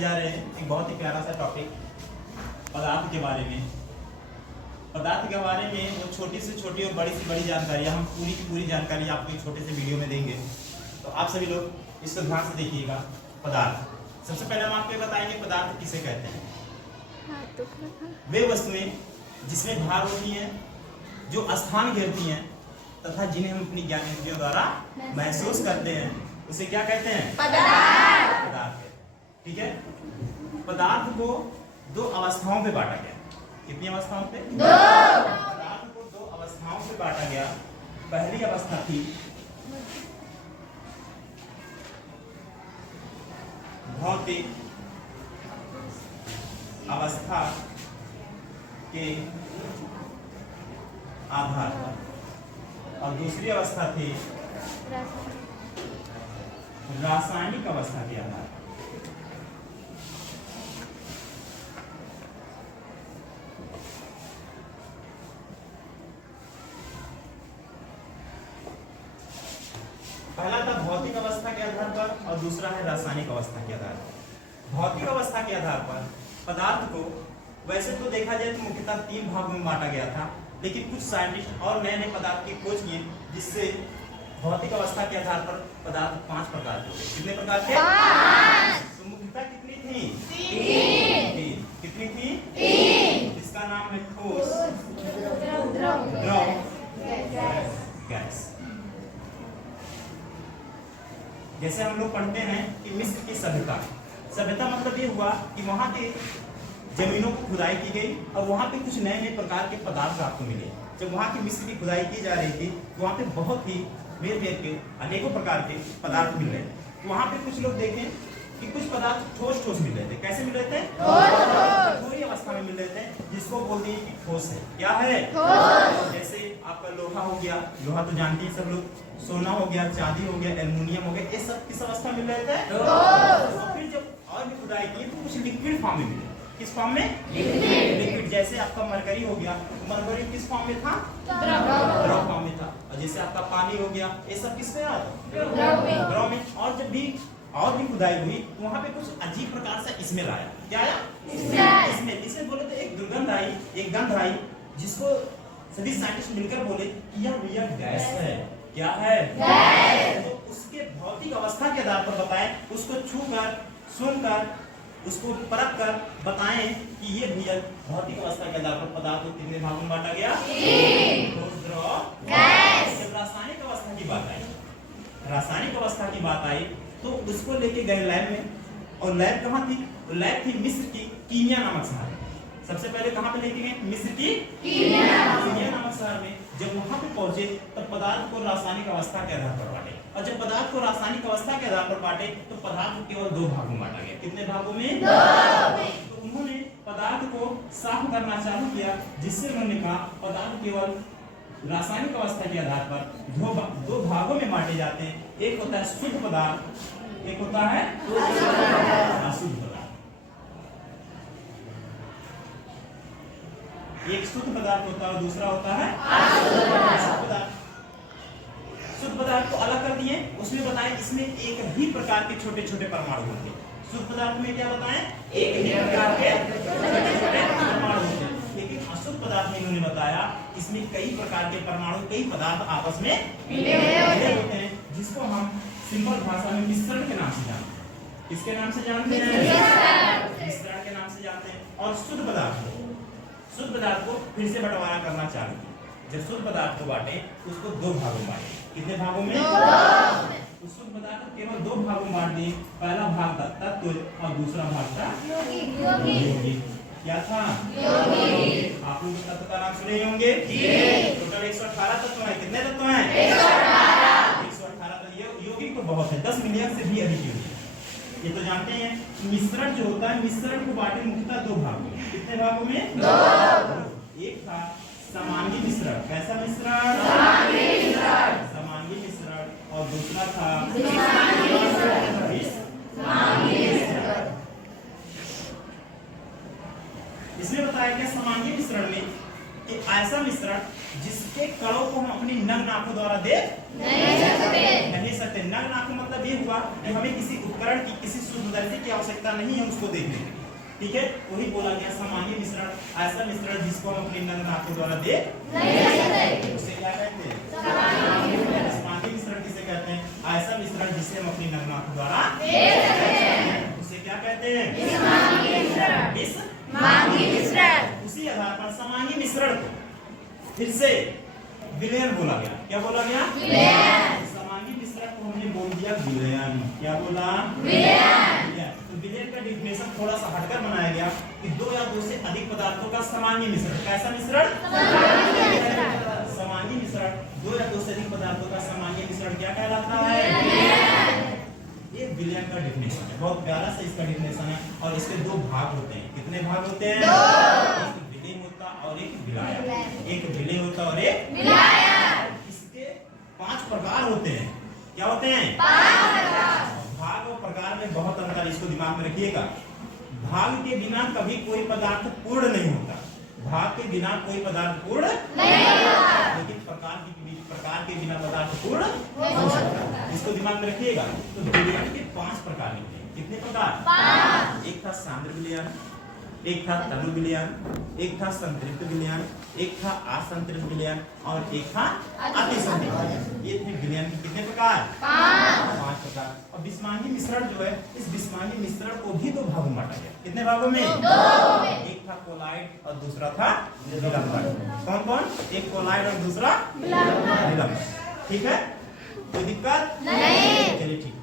पढ़ाने जा रहे हैं एक बहुत ही प्यारा सा टॉपिक पदार्थ के बारे में। पदार्थ के बारे में वो छोटी से छोटी और बड़ी से बड़ी जानकारियाँ हम पूरी की पूरी जानकारी आपको एक छोटे से वीडियो में देंगे। तो आप सभी लोग इसको ध्यान से देखिएगा। पदार्थ, सबसे पहले हम आपको बताएंगे पदार्थ किसे कहते हैं। वे वस्तुएं जिसमें भार होती हैं, जो स्थान घेरती हैं तथा जिन्हें हम अपनी ज्ञानेंद्रियों द्वारा महसूस करते हैं, उसे क्या कहते हैं? पदार्थ। पदार्थ, ठीक है। पदार्थ को दो अवस्थाओं पे बांटा गया। कितनी अवस्थाओं पे? दो। पदार्थ को दो अवस्थाओं पे बांटा गया। पहली अवस्था थी भौतिक अवस्था के आधार पर और दूसरी अवस्था थी रासायनिक अवस्था के आधार पर। पहला था भौतिक अवस्था के आधार पर और दूसरा है रासायनिक अवस्था के आधार पर। भौतिक अवस्था के आधार पर पदार्थ को वैसे तो देखा जाए तो मुख्यतः 3 भागों में बांटा गया था, लेकिन कुछ साइंटिस्ट और नए नए पदार्थ की खोज किए जिससे भौतिक अवस्था के आधार पर पदार्थ 5 प्रकार के हो गए। कितने प्रकार के? 5। तो मुख्यतः कितनी थी? 3। कितनी थी? 3। इसका नाम है ठोस, द्रव, गैस। जैसे हम लोग पढ़ते हैं कि मिस्र की सभ्यता मतलब ये हुआ कि वहां के जमीनों को खुदाई की गई और वहां पे कुछ नए नए प्रकार के पदार्थ आपको मिले। जब वहां की मिस्र की खुदाई की जा रही थी तो वहां पे बहुत ही मेर के अनेकों प्रकार के पदार्थ मिल रहे थे। तो वहां पे कुछ लोग देखें कि कुछ पदार्थ ठोस ठोस मिल रहे थे। कैसे मिल रहे थे? पूरी अवस्था में मिल रहे थे, जिसको बोलते हैं कि ठोस है। क्या है? ठोस। जैसे आपका लोहा हो गया, लोहा तो जानते हैं सब लोग। सोना हो गया, चांदी हो गया, एल्युमिनियम हो गया, ये सब किस अवस्था में मिल रहे थे? ठोस। फिर जब और भी खुदाई की तो कुछ लिक्विड फॉर्म में मिले। किस फॉर्म में? लिक्विड। जैसे आपका मरकरी हो गया, मरकरी किस फॉर्म में था? द्रव फॉर्म में था। और जैसे आपका पानी हो गया, ये सब किस में आता? द्रव में। और जब भी और भी खुदाई हुई तो वहां पे कुछ अजीब प्रकार से स्मेल आया। क्या आया? स्मेल। इसमें बोले तो एक दुर्गंध आई, एक गंध आई, जिसको सभी साइंटिस्ट मिलकर बोले कि यह गैस है। क्या है? गैस। तो उसके भौतिक अवस्था के आधार पर बताएं, उसको छूकर, सुनकर, उसको परख कर बताएं कि ये भूजल भौतिक अवस्था के आधार पर पदार्थ को कितने भागों में बांटा गया? 3। ठोस, द्रव, गैस। जब रासायनिक अवस्था की बात आई, रासायनिक अवस्था की बात आई तो उसको लेके गए लैब में। और लैब कहाँ थी? तो लैब थी मिस्र की कीनिया नामक शहर में। सबसे पहले कहाँ पे लेके गए? मिस्र की कीनिया नामक शहर में। जब वहां पे पहुंचे तब पदार्थ को रासायनिक अवस्था के आधार पर बांटे। और जब पदार्थ को रासायनिक अवस्था के आधार पर बांटे तो पदार्थ को केवल 2 भागों में बांटा गया। कितने भागों में? 2। तो उन्होंने पदार्थ को साफ करना चालू किया, जिससे उन्होंने कहा पदार्थ केवल रासायनिक अवस्था के आधार पर 2 भागों में बांटे जाते हैं। एक होता है शुद्ध पदार्थ, एक होता है अशुद्ध पदार्थ। एक शुद्ध पदार्थ होता है और दूसरा होता है अशुद्ध पदार्थ। शुद्ध पदार्थ को अलग कर दिए, उसमें बताएं इसमें एक ही प्रकार के छोटे छोटे परमाणु होते हैं। शुद्ध पदार्थ में क्या बताएं? एक ही प्रकार के छोटे छोटे परमाणु होते हैं। लेकिन अशुद्ध पदार्थ में इन्होंने बताया इसमें कई प्रकार के परमाणु, कई पदार्थ आपस में मिले होते हैं, जिसको हम सिंपल भाषा में मिश्रण के नाम से जानते हैं। किसके नाम से जानते हैं? मिश्रण के नाम से जानते हैं। और शुद्ध पदार्थ को फिर से बंटवारा करना चालू किया। जब शुद्ध पदार्थ को बांटे उसको 2 भागों में बांटे। कितने भागों में? 2। शुद्ध पदार्थ को केवल 2 भागों में बांट दिए। पहला भाग था तत्व और दूसरा भाग था यौगिक। क्या था? यौगिक। आप लोग तत्व का नाम सुने होंगे। टोटल 118 तत्व हैं। कितने तत्व हैं? 118 तत्व। यौगिक तो बहुत है, 10 मिलियन से भी अधिक यौगिक। ये तो जानते हैं। मिश्रण जो होता है, मिश्रण को बांटे मुख्यतः 2 भागों में। कितने भागों में? 2। एक था समांगी मिश्रण। कैसा मिश्रण? समांगी मिश्रण। और दूसरा था इसमें बताया गया समांगी मिश्रण में कि ऐसा मिश्रण जिसके कणों को हम अपनी नग्न आंखों द्वारा देख नहीं सकते। नग्न आंखों मतलब ये हुआ कि हमें किसी उपकरण की, किसी सूक्ष्मदर्शी की आवश्यकता नहीं है उसको देखने के लिए, ठीक है। वही बोला गया समांगी मिश्रण, ऐसा मिश्रण जिसको हम अपनी नग्न आंखों द्वारा देख नहीं सकते, उसे क्या कहते हैं? समांगी मिश्रण किसे कहते हैं? ऐसा मिश्रण जिसे हम अपनी नग्न आंखों द्वारा देख सकते हैं, उसे क्या कहते हैं? समांगी मिश्रण। उसी आधार पर समांगी मिश्रण को फिर से विलयन बोला गया। क्या बोला गया? विलयन। समांगी मिश्रण को हमने बोल दिया विलयन। क्या बोला? विलयन। तो विलयन का डिफिनेशन थोड़ा सा हटकर बनाया गया कि दो या दो से अधिक पदार्थों का समांगी मिश्रण। कैसा मिश्रण? समांगी मिश्रण। दो या दो से अधिक पदार्थों का समांगी मिश्रण क्या कहलाता है? ये विलयन का डिफिनेशन है। बहुत प्यारा सा इसका डिफिनेशन है। और इसके दो भाग होते हैं। कितने भाग होते हैं? एक विलय होता और एक विलायक। एक विलय होता और एक विलायक। इसके 5 प्रकार होते हैं। क्या होते हैं? 5 प्रकार। भाग और प्रकार में बहुत अंतर, इसको दिमाग में रखिएगा। भाग के बिना कभी कोई पदार्थ पूर्ण नहीं होता। भाग के बिना कोई पदार्थ पूर्ण नहीं होता, लेकिन प्रकार के बिना पदार्थ पूर्ण हो सकता है। इसको दिमाग में रखिएगा। तो विलयन के 5 प्रकार निकले। कितने प्रकार? 5। एक था सांद्र विलयन, एक था तनु विलयन, एक था संतृप्त विलयन, एक था असंतृप्त विलयन और एक था अतिसंतृप्त विलयन। ये थे विलयन के कितने प्रकार? 5 प्रकार। और बिस्मांगी मिश्रण जो है, इस बिस्मांगी मिश्रण को भी 2 भागों में बांटा गया। कितने भागों में? 2 में। एक था कोलाइड और दूसरा था विलंबन। कौन कौन? एक कोलाइड और दूसरा विलंबन। ठीक है, कोई दिक्कत नहीं? चलिए ठीक है।